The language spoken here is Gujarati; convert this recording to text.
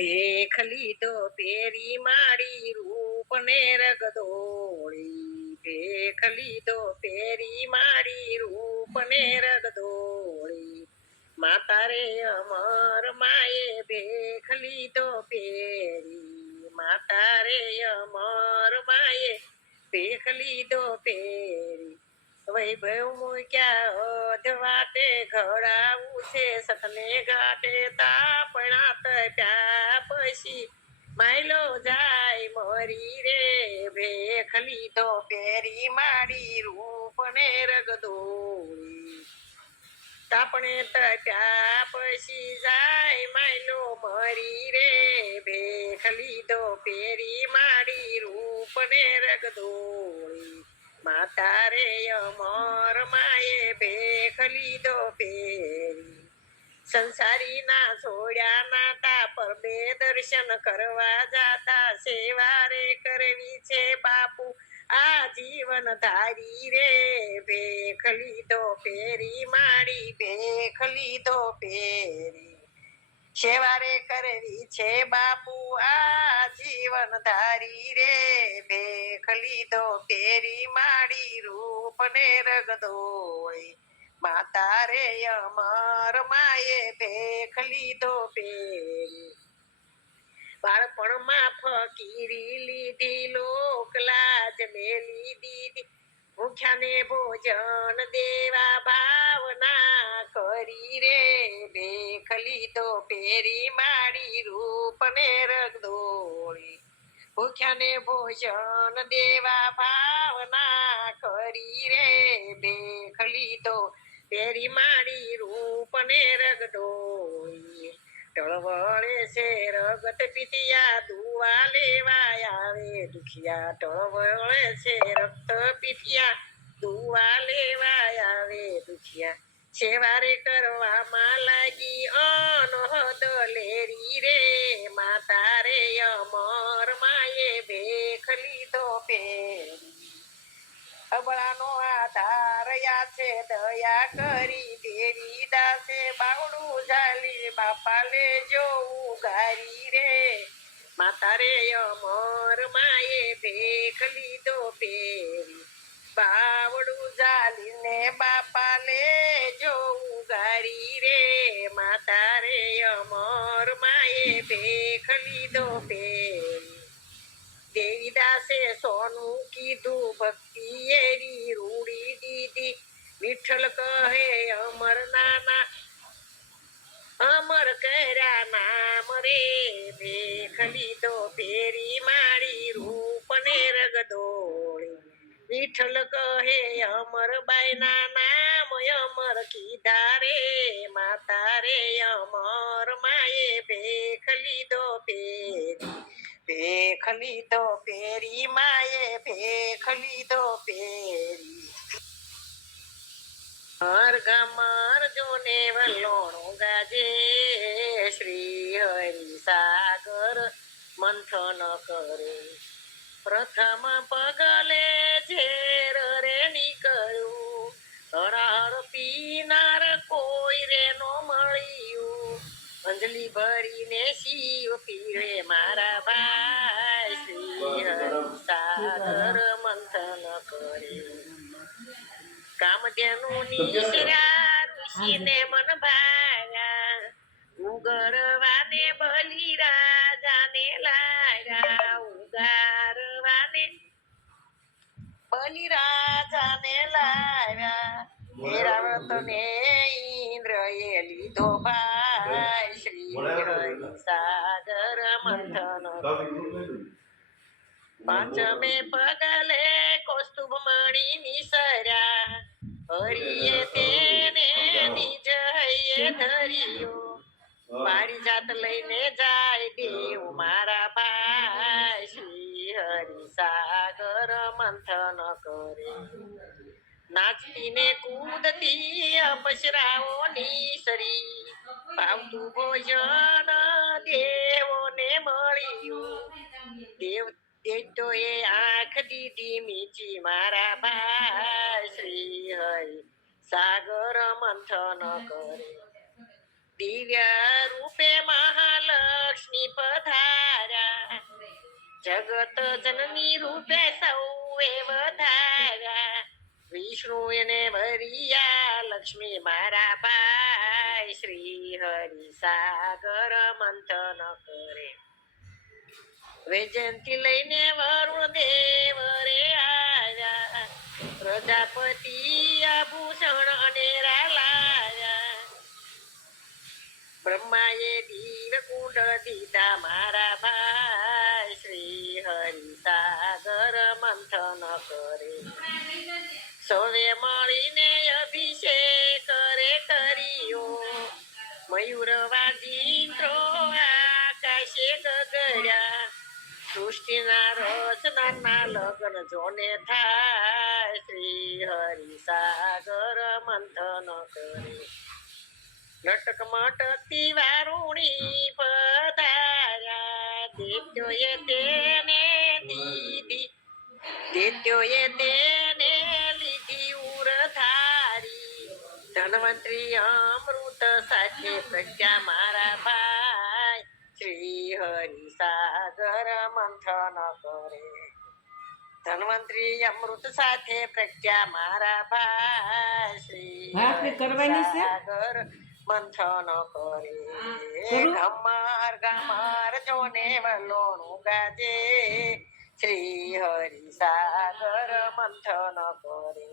ભેખ લીધો પેરી માડી રૂપ ને રગદોળી, ભેખ લીધો પેરી માડી રૂપ ને રગદોળી, માતા રે અમર માએ ભેખ લીધો પેરી, માતા રે અમર માએ ભેખ લીધો પેરી, વૈભવ મૂક્યા અધવાટે ઘડાવું છે સતને ઘાટે, તાપણા તપ્યા પછી માયલો જાય મરી રે, ભેખ લીધો પેરી માડી રૂપ ને રગદોળી, તાપણે તપ્યા પછી જાય માયલો મરી રે, ભેખ લીધો પેરી માડી રૂપ ને રગદોળી, માતા રે અમર માએ ભેખ લીધો પેરી, સંસારી ના છોડ્યા નાતા પર બે દર્શન કરવા જાતા, સેવા રે કરવી છે બાપુ આ જીવન ધારી રે, ભેખ લીધો પેરી માડી ભેખ લીધો પેરી, સેવા રે કરવી છે બાપુ આ જીવન ધારી રે, ભેખ લીધો પેરી માડી રૂપ ને રગદોળી, માતા રે અમર માએ ભેખ લીધો પેરી, બાળપણમાં ફકીરી લીધી લોક લાજ મેલી દીધી, ભૂખ્યાને ભોજન દેવા ભાવના કરી રે, ભેખ લીધો પેરી માડી રૂપ ને રગદોળી, ભૂખ્યાને ભોજન દેવા ભાવના કરી રે, ભેખ લીધો પેરી માડી રૂપ ને રગદોળી, ટળવળે છે રગત પીતિયા દુવા લેવા આવે દુખિયા, ટળવળે છે રક્ત પીતિયા દુવા લેવા આવે દુખિયા, સેવારે કરવામાં લાગી અનહદ લેરી રે, માતા રે અમર માએ ભેખ લીધો પેરી, અબળાનો આધાર યા છે દયા કરી દેવી દાસે, બાવડું ઝાલી બાપા લે જોવું ગારી રે, માતા રે અમર માએ ભેખ લીધો પેરી, બાવડું ઝાલીને બાપા લે જોવું ગારી રે, માતા રે અમર માએ ભેખ લીધો પેરી, દેવીદાસે સોનું કીધું ભક્તિ એરી રૂડી દીધી, વિઠ્ઠલ કહે અમર નાના અમર કર્યા નામ રે, ભેખ લીધો પેરી માડી રૂપ ને રગદોળી, વિઠ્ઠલ કહે અમર બાઈ ના નામ અમર કીધા રે, માતા રે અમર માએ ભેખ લીધો પેરી, ભેખ લીધો પેરી માએ ભેખ લીધો પેરી, હર ગામર જોને વલોણું ગાજે, શ્રી હરિ સાગર મંથન કરે, પ્રથમ પગલે ઝેર રે નીકળ્યું, હર હર પીનાર કોઈ રે નો મળ્યું, અંજલિ ભરીને શિવ પીરે મારા ભાઈ, શ્રી હરિ સાગર મંથન કરે, કામધેનુ નિશરા ઋષિને મન ભાયા, ઉગરવાને બલી રાજાને લાયા, ઉગારવાને બલી રાજાને લાવ્યા, હેરાવતને ઇન્દ્રએ લીધો ભાઈ, શ્રી હરિ સાગર મંથન, પાંચમે પગલે કૌસ્તુભ મણી નિસર્યા, હરિએ તેને નિજ હૈયે ધર્યો, મારી જાત લઈને જાય દેવ મારા ભાઈ, શ્રી હરિ સાગર મંથન કરે, નાચતી ને કૂદતી અપસરાઓ નિસરી, પાવતું ભોજન દેવોને મળ્યું, દેવ દેવતોએ આંખ દીધી મીચી મારા ભાઈ, શ્રી હરિ સાગર મંથન કરે, દિવ્ય રૂપે મહાલક્ષ્મી પર જગત જનની રૂપે સૌએ વધાર્યા વિષ્ણુ એને ભર્યા લક્ષ્મી મારા ભાઈ શ્રી હરિ સાગર મંથન કરે વૈજયંતી લઈને વરુણ દેવ રે આવ્યા પ્રજાપતિ આભૂષણ અનેરા લાયા બ્રહ્માએ દીવ કુંડ દીધા મારા ભાઈ શ્રી હરિ સાગર મંથન કરે સૌએ મળીને અભિષેક કરે કર્યો મયુર વાગીત્રો આકાશે ગગડ્યા સૃષ્ટિના રચનાના લગ્ન જોને થાય શ્રી હરિ સાગર મંથન કરે લટક મટકતી વારુણી પધાર્યા દેત્યોએ તેને દીધી દેત્યોએ તેને લીધી ઉર ધારી ધન્વંતરી અમૃત સાથે પ્રજ્ઞા મારા ભાઈ શ્રી હરિ સાગર મંથન કરે ધન્વંતરી અમૃત સાથે પ્રજ્ઞા મારા ભાઈ શ્રી હરિ સાગર મંથન કરે ગમાર ગમાર જોને વલોણું ગાજે શ્રી હરિ સાગર મંથન કરે